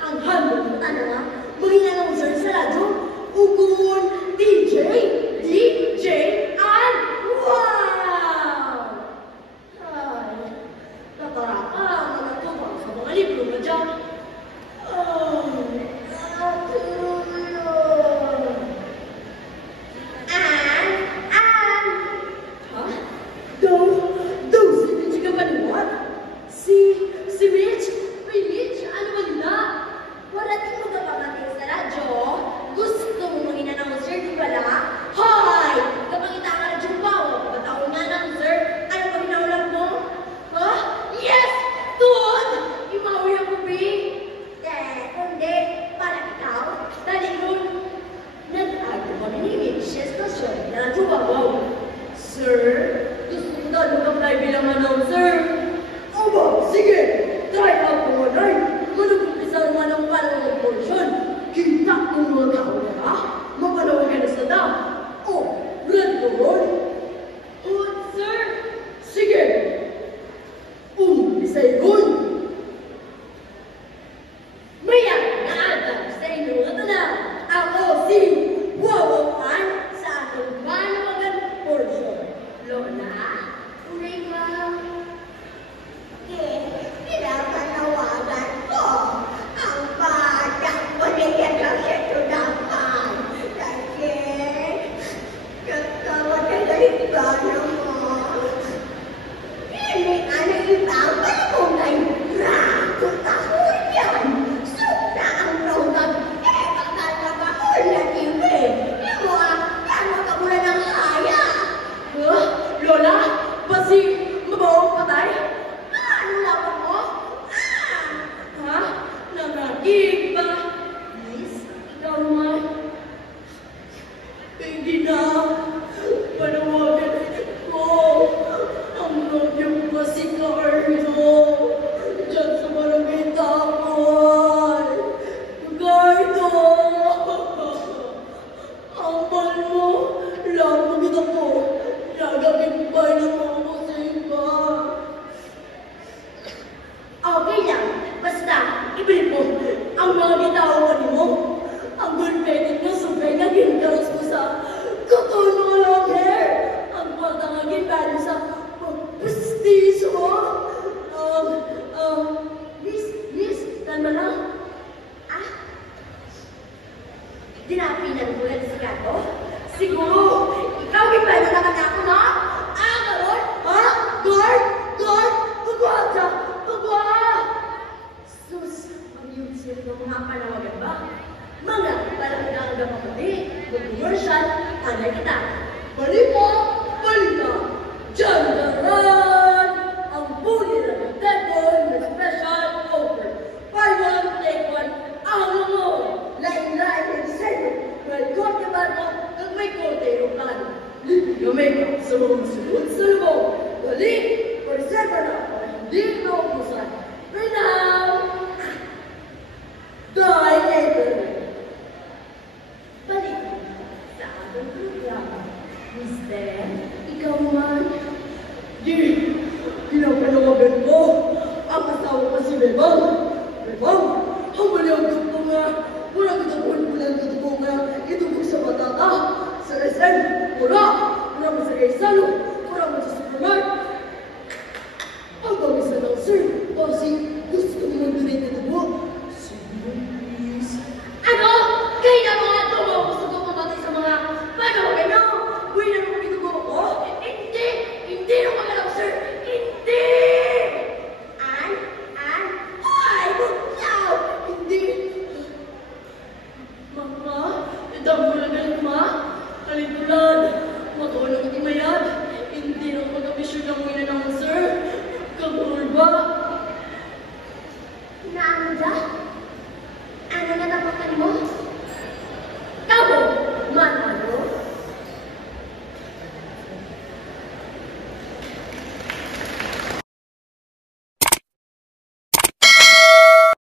Ang handog mo na manginannouncer sa radyo, ugon, DJ, and wow! Ay, nataraka, magatuwa sa mga libro na dyan. Si Mitch, ano ba nila? Wala din magkapamating sa radyo. Gusto mo maging announcer, di pala? Hoy! Kapangita ka radyo pa, o bataon nga announcer, ano ba ginaulang mo? Ha? Yes! Tuod! Imawi ako, B! Kundi, para ikaw, dali nun, nag-arto kami ni Mitch sa stasyon na radyo babaw. Sir, gusto ko na mag-apply bilang announcer. Aba, sige! Try out mo na rin! Manag-umpisahan mo ng palawag portion. Kita kung mga tao na ka, mapalawag ka na sa dam. Oh, red doon! Good, sir! Sige! Umpisay ron! Maya na ata sa inyong katala. Ako si Wawawan sa aking palawagan portion. Lola, unay ka. Pinapanawagan ko ang bata ko niya sa tunapan kasi nagkawagan na ikano mo. Hindi ka na ibabal mo ngayon na kutahon yan. Sukta ang rogan, bakal na bakul na tiwi. Di mo kano ka mula ng haya. Lola, basi mabawang patay? Nangagig ba? Miss, ikaw naman. Hindi na. Panawagan ko. Ang nobyo ko si Carlo. Diyan sa barangay Tapoy. Carlo! Ang mahal mo. Lamagin ako. Nagagin ba naman ako sa iba? Okay lang. Basta, ibalik mo ang mga bitawan mo. Ang gulpetin mo, subay nga ginkaros mo sa katon mo long hair. Ang kwata nga ginbali sa prestige mo. Miss, tama lang. Dinapinan mo yan si Gato? Siguro, ikaw ginbali naman ako, no? Garon? Ha? Guard? Pagwata! Sus, ang yun-sir ng mga panawagan ba? Mga palakidang gamapati, mag-commercial, hanay kita. Balita! Diyan naran! Ang buli na ng table na special offer. Buy one, take one, ang mo! Lain-lain ng disenyo. Well, kote ba ito? Kag may kote yung plano. Libre yung makeup sa mga sunod sa lubong. Dali, reserva na para hindi na upusan. Right now! Dahil ito balik sa ating programa. Mister, ikaw man. Di, pinapanawagan ko ang asawa ko si Bebang. Bebang, ang maliwag ko nga. Wala kitang dito ko nga. Itugog sa batata. Sa resen, wala mo sa kaisalo. Wala mo sa supermarket.